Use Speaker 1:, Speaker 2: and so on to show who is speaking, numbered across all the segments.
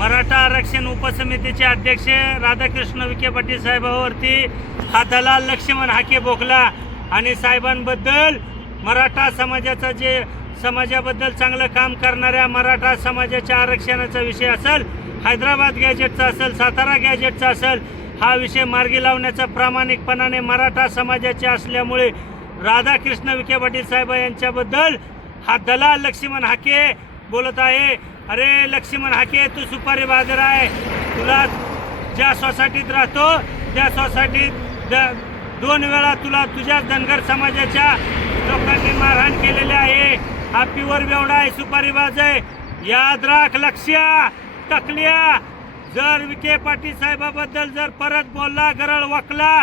Speaker 1: मराठा आरक्षण उपसमितीचे अध्यक्ष राधाकृष्ण विखे पाटील साहेबावरती हा दलाल लक्ष्मण हाके बोकला आणि साहेबांबद्दल मराठा समाजाचा जे समाजाबद्दल चांगलं काम करणाऱ्या मराठा समाजाच्या आरक्षणाचा विषय असेल हैदराबाद गॅजेटचा असेल सातारा गॅजेटचा असेल हा विषय मार्गी लावण्याचा प्रामाणिकपणाने मराठा समाजाचे असल्यामुळे राधाकृष्ण विखे पाटील साहेब यांच्याबद्दल हा दलाल लक्ष्मण हाके बोलत आहे. अरे लक्ष्मण हाके तू सुपारी बाजार आहे. तुला ज्या सोसायटीत राहतो त्या सोसायटीत द दोन वेळा तुला तुझ्या धनगर समाजाच्या लोकांनी मारहाण केलेले आहे. हा प्युअर बेवडा आहे सुपारी बाज आहे. याद राख लक्ष्या टकल्या. जर विखे पाटील साहेबाबद्दल जर परत बोलला गरळ वाकला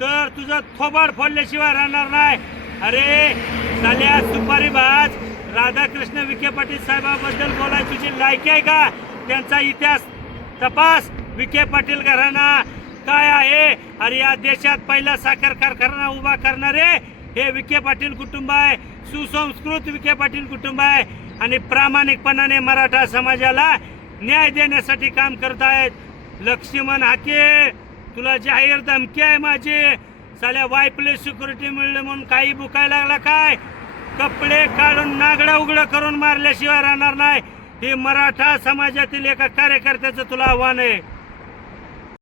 Speaker 1: तर तुझं थोबाड फोडल्याशिवाय राहणार नाही. अरे झाल्या सुपारी भाज राधाकृष्ण विखे पाटील साहेबाबद्दल बोलायची जी लायकी आहे का? त्यांचा इतिहास तपास. विखे पाटील घराणा काय आहे? अरे या देशात पहिला साखर कारखाना उभा करणारे हे विखे पाटील कुटुंब आहे. सुसंस्कृत विखे पाटील कुटुंब आहे. आणि प्रामाणिकपणाने मराठा समाजाला न्याय देण्यासाठी काम करत आहेत. लक्ष्मण हाके तुला जाहीर धमकी आहे माझी. साल्या प्लेस सिक्युरिटी मिळले म्हणून काही बुकायला लागला काय? कपडे काढून नागडा उघडं करून मारल्याशिवाय राहणार नाही. हे मराठा समाजातील एका कार्यकर्त्याचं तुला आव्हान आहे.